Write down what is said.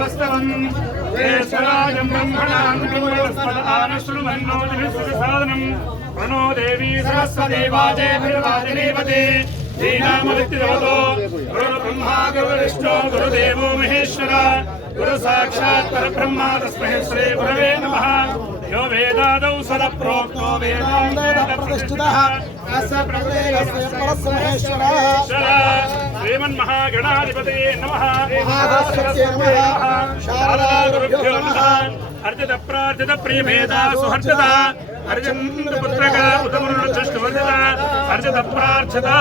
वस्तवम् वेशराजं ब्रह्मणान् साधनम् प्रणो देवी सरस्वती वाजेभिर्वाजिनीपति श्रीनामवित्तिदेवतो गुरुर्ब्रह्मा गुरुर्विष्णु गुरुदेवो महेश्वर गुरु साक्षात् परब्रह्म तस्मै श्री गुरवे नमः यो वेदादौ सदप्रोक्तो वेदान्तप्रतिष्ठितः अस्य प्रकृतेः महेश्वरः श्रीमन्महागणाधिपतये नमः महागणपतये नमः शारदा गुरुभ्यो नमः अर्जित प्रार्जित प्रियमेधा सुहर्षिता अर्जुन पुत्रका उतमरुणचष्टवर्धिता अर्जित प्रार्थिता